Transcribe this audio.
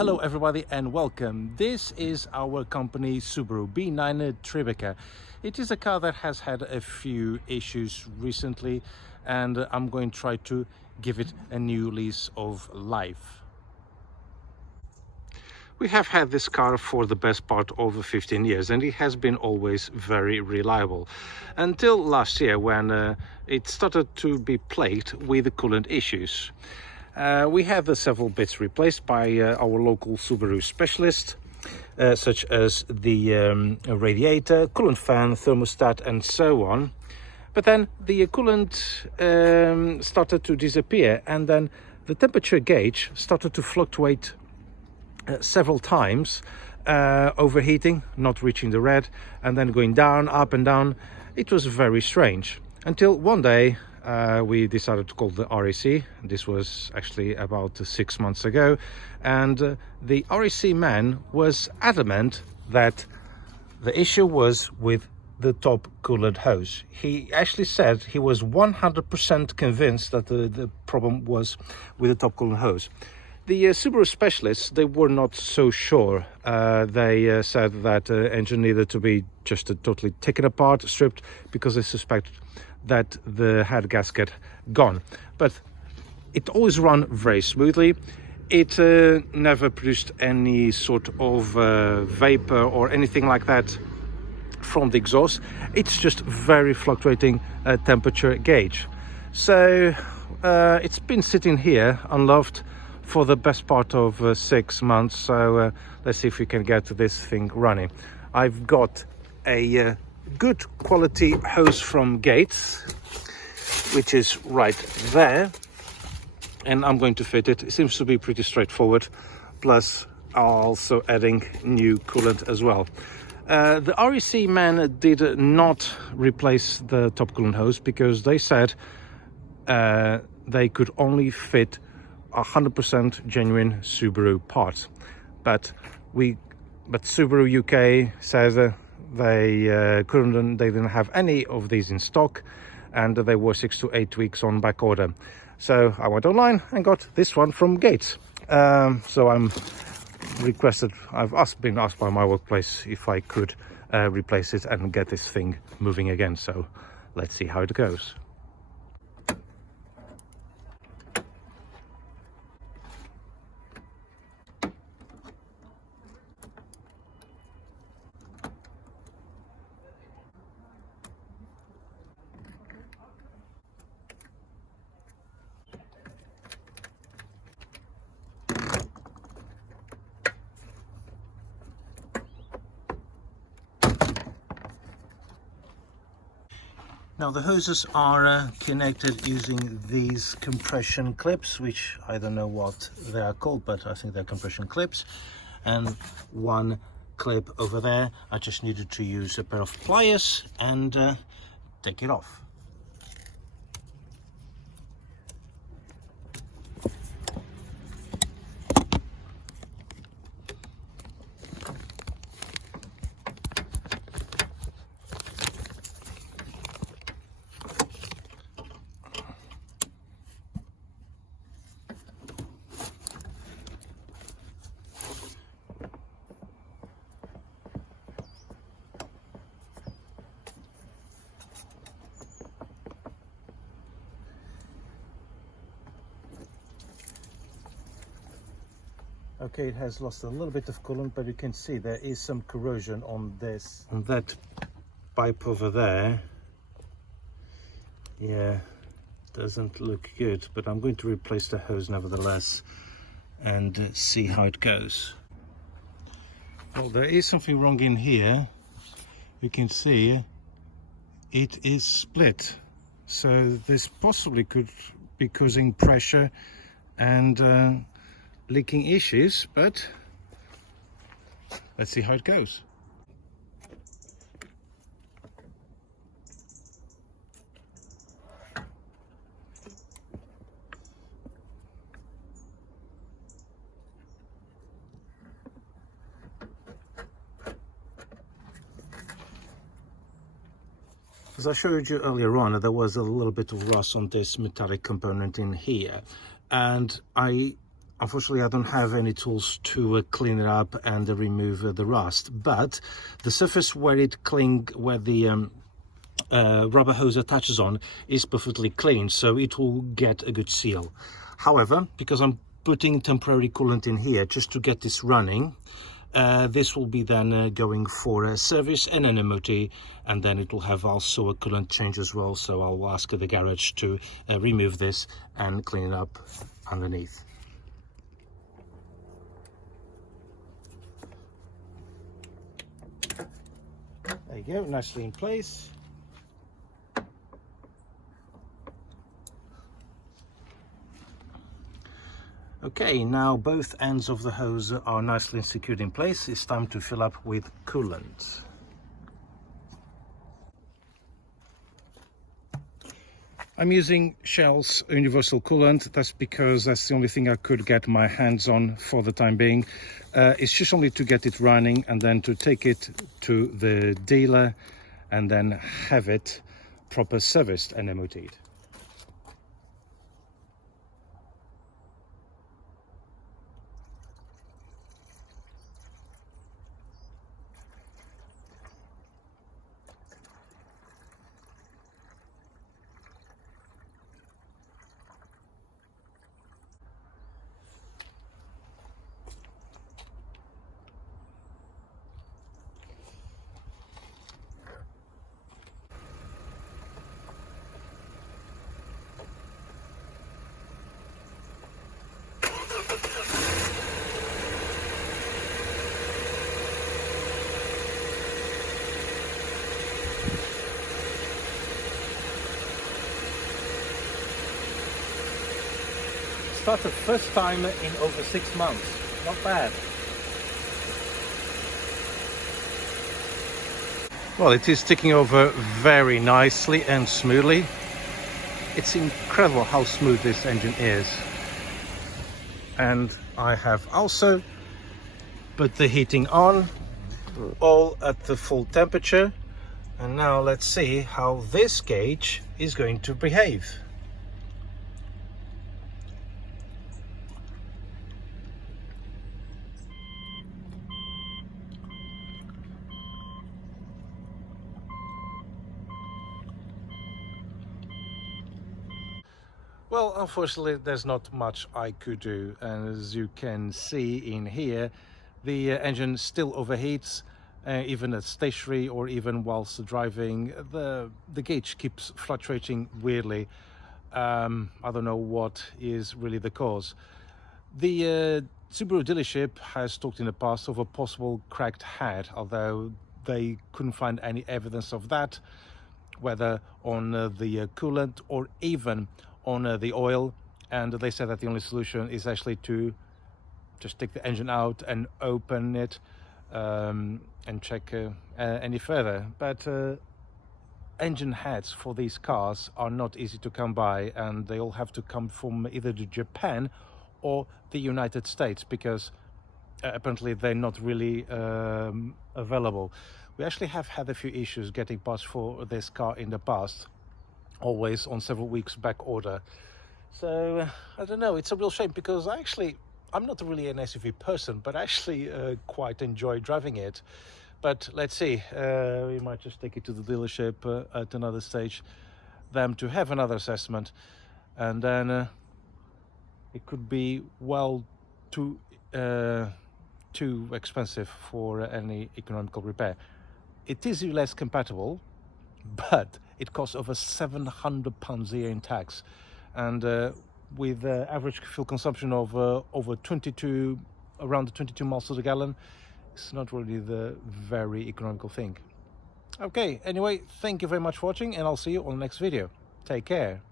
Hello everybody and welcome. This is our company Subaru B9 Tribeca. It is a car that has had a few issues recently and I'm going to try to give it a new lease of life. We have had this car for the best part of 15 years and it has been always very reliable until last year when it started to be plagued with coolant issues. We have several bits replaced by our local Subaru specialist, such as the radiator, coolant fan, thermostat and so on. But then the coolant started to disappear and then the temperature gauge started to fluctuate several times, overheating, not reaching the red, and then going down, up and down. It was very strange until one day we decided to call the RAC. This was actually about 6 months ago, and the RAC man was adamant that the issue was with the top coolant hose. He actually said he was 100% convinced that the problem was with the top coolant hose. The Subaru specialists, they were not so sure. They said that engine needed to be just totally taken apart, stripped, because they suspected that the head gasket gone. But it always ran very smoothly. It never produced any sort of vapor or anything like that from the exhaust. It's just very fluctuating temperature gauge. So it's been sitting here unloved for the best part of 6 months. So let's see if we can get this thing running. I've got a good quality hose from Gates, which is right there, and I'm going to fit it. It seems to be pretty straightforward, plus also adding new coolant as well. The RAC man did not replace the top coolant hose because they said they could only fit 100% genuine Subaru parts, but Subaru UK says they didn't have any of these in stock, and they were 6 to 8 weeks on back order. So I went online and got this one from Gates. So I've been asked by my workplace if I could replace it and get this thing moving again. So let's see how it goes. Now the hoses are connected using these compression clips, which I don't know what they are called, but I think they're compression clips. And one clip over there, I just needed to use a pair of pliers and take it off. Okay, it has lost a little bit of coolant, but you can see there is some corrosion on that pipe over there. Yeah, doesn't look good, but I'm going to replace the hose nevertheless and see how it goes. Well, there is something wrong in here. You can see it is split, so this possibly could be causing pressure and leaking issues, but let's see how it goes. As I showed you earlier on, there was a little bit of rust on this metallic component in here, and I unfortunately I don't have any tools to clean it up and remove the rust, but the surface where the rubber hose attaches on is perfectly clean, so it will get a good seal. However, because I'm putting temporary coolant in here just to get this running, this will be then going for a service and an MOT, and then it will have also a coolant change as well, so I'll ask the garage to remove this and clean it up underneath. There you go, nicely in place. Okay, now both ends of the hose are nicely secured in place. It's time to fill up with coolant. I'm using Shell's universal coolant. That's because that's the only thing I could get my hands on for the time being. It's just only to get it running and then to take it to the dealer and then have it proper serviced and MOT'd. Started first time in over 6 months. Not bad. Well, it is ticking over very nicely and smoothly. It's incredible how smooth this engine is. And I have also put the heating on, all at the full temperature. And now let's see how this gauge is going to behave. Well, unfortunately, there's not much I could do, and as you can see in here, the engine still overheats, even at stationary or even whilst driving. The gauge keeps fluctuating weirdly. I don't know what is really the cause. The Subaru dealership has talked in the past of a possible cracked head, although they couldn't find any evidence of that, whether on the coolant or even on the oil, and they said that the only solution is actually to just take the engine out and open it and check any further. But engine heads for these cars are not easy to come by, and they all have to come from either Japan or the United States, because apparently they're not really available. We actually have had a few issues getting parts for this car in the past, always on several weeks back order. So I don't know, it's a real shame, because I'm not really an SUV person, but actually quite enjoy driving it. But let's see, we might just take it to the dealership at another stage, them to have another assessment, and then it could be well too expensive for any economical repair. It is US compatible, but it costs over £700 a year in tax, and with average fuel consumption of around 22 miles to the gallon, it's not really the very economical thing. Okay, anyway, thank you very much for watching, and I'll see you on the next video. Take care.